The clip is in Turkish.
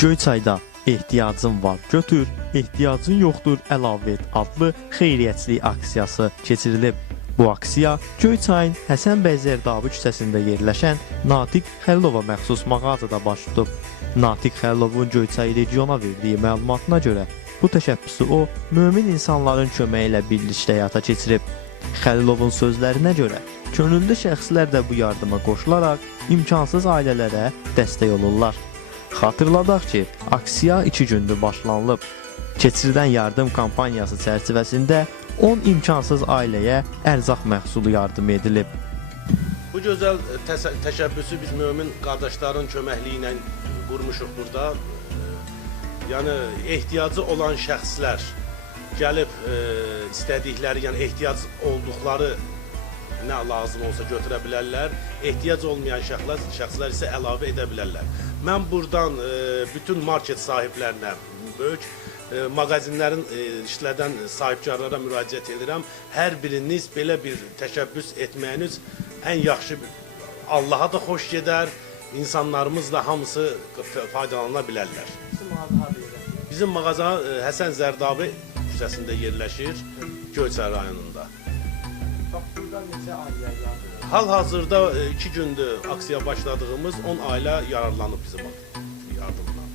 Göyçayda ehtiyacın var, götür, ehtiyacın yoxdur, əlavə et adlı xeyriyyəçilik aksiyası keçirilib. Bu aksiya Göyçayın Həsən bəy Zərdabi küçəsində yerləşən Natiq Xəlilova məxsus mağazada baş tutub. Natiq Xəlilovun Göyçay regiona verdiyi məlumatına görə bu təşəbbüsü o mömin insanların köməyi ilə birlikdə həyata keçirib. Xəlilovun sözlərinə görə könüllü şəxslər də bu yardıma qoşularaq imkansız ailələrə dəstək olurlar. Xatırladaq ki, aksiya 2 gündür başlanılıb. Keçirilən yardım kampaniyası çərçivəsində 10 imkansız ailəyə ərzaq məhsulu yardım edilib. Bu gözəl təşəbbüsü biz mömin qardaşların köməkliyi ilə qurmuşuq burada. Yəni ehtiyacı olan şəxslər gəlib e, istədikləri, yəni ehtiyac olduqları nə lazım olsa götürə bilərlər. Ehtiyac olmayan şəxslər, şəxslər isə əlavə edə bilərlər. Mən burdan e, bütün market sahiblərinə, böyük e, mağazinlərin e, işlədən sahibkarlara müraciət edirəm. Hər biriniz belə bir təşəbbüs etməyiniz ən yaxşı Allaha da xoş gedər, insanlarımız da hamısı faydalana bilərlər. Bizim mağaza e, Həsən Zərdabi küçəsində yerləşir, Göyçay rayonunda. Bax ailə yardım Hal-hazırda 2 gündür aksiya başladığımız 10 ailə yararlanıb bizim yardımdan.